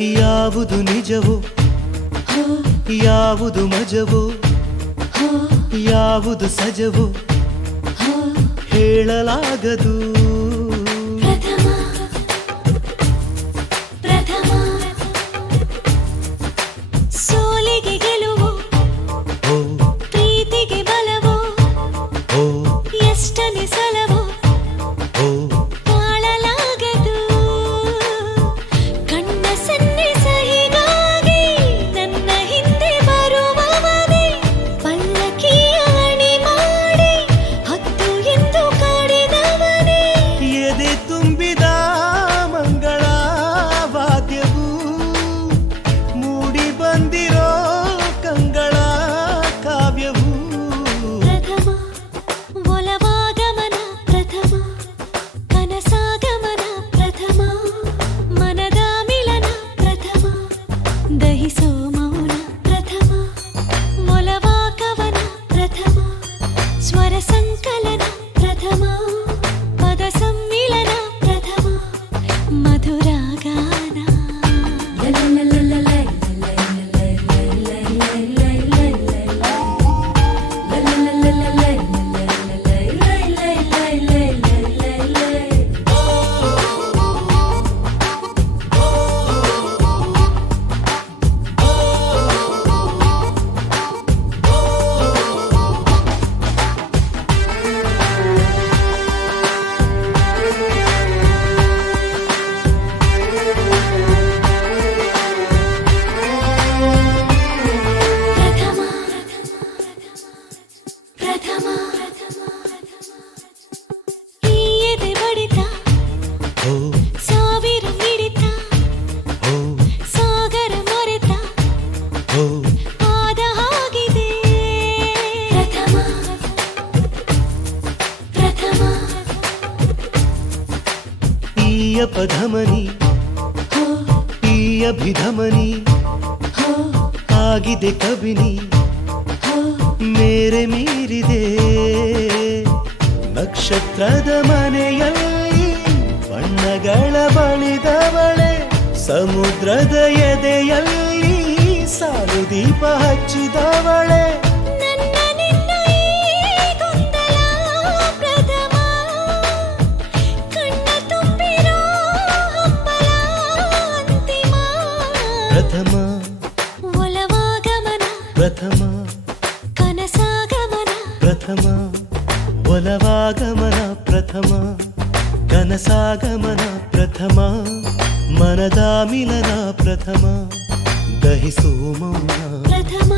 ಯಾವುದು ನಿಜವೋ ಯಾವುದು ಮಜವೋ ಯಾವುದು ಸಜವೋ ಹೇಳಲಾಗದು. ಸೋಲಿಗೆ ಗೆಲುವು ಪ್ರೀತಿಗೆ ಬಲವೋ ಎಷ್ಟನೇ ಸಲವೋ ತಾಳಲಾಗದು. ಕಣ್ಣ ಸನ್ನೆ ಸಹಿಗಾಗಿ ನನ್ನ ಹಿಂದೆ ಬರುವವನೇ ಪಲ್ಲಕ್ಕಿಯ ಅಣಿ ಮಾಡಿ ಹತ್ತು ಎಂದು ಕಾಡಿದವನೇ. ಎದೆ ತುಂಬಿದ ಮಂಗಳ ವಾದ್ಯವು ಮೂಡಿ ಬಂದಿರೋ ಕಂಗಳ ಕಾವ್ಯವು. ಪ್ರಥಮ ಒಲವಾಗಮನ ಪ್ರಥಮ ಕನಸಾಗಮನ ಪ್ರಥಮ ಮನದ ಮಿಲನ ಪ್ರಥಮ ದಹಿಸೋ ಮೌನ ಪ್ರಥಮ ಒಲವಾಗಮನ ಪ್ರಥಮ ಸ್ವರ ಸಂಕಲನ ಪ್ರಥಮ ಪದ ಸಮ್ಮಿಲನ ಪ್ರಥಮ ಮಧುರ ಗಾನ. ಪ್ರಥಮ ಈ ಎದೆ ಬಡಿತ ಸಾವಿರ ಮಿಡಿತ ಸಾಗರ ಮೊರೆತ ಆದ ಹಾಗಿದೆ. ಪ್ರಥಮ ಪ್ರಥಮ ಈ ಅಪಧಮನಿ ಈ ಅಭಿಧಮನಿ ಆಗಿದೆ ಕಬಿನಿ ಮೇರೆ ಮೀರಿದೆ. ನಕ್ಷತ್ರದ ಮನೆಯಲ್ಲಿ ಬಣ್ಣಗಳ ಬಳಿದವಳೆ ಸಮುದ್ರದ ಎದೆಯಲ್ಲಿ ಸಾಲು ದೀಪ ಹಚ್ಚಿದವಳೆ. ನನ್ನ ನಿನ್ನ ಈ ಗೊಂದಲ ಪ್ರಥಮ ಕಣ್ಣ ತುಂಬಿರೋ ಹಂಬಲ ಅಂತಿಮ. ಪ್ರಥಮ ಒಲವಾಗಮನ ಪ್ರಥಮ ಕನಸಾಗಮನ ಪ್ರಥಮ ಒಲವಾಗಮನ ಪ್ರಥಮ ಕನಸಾಗಮನ ಪ್ರಥಮ ಮನದ ಮಿಲನ ಪ್ರಥಮ ದಹಿಸೋ ಮೌನ ಪ್ರಥಮ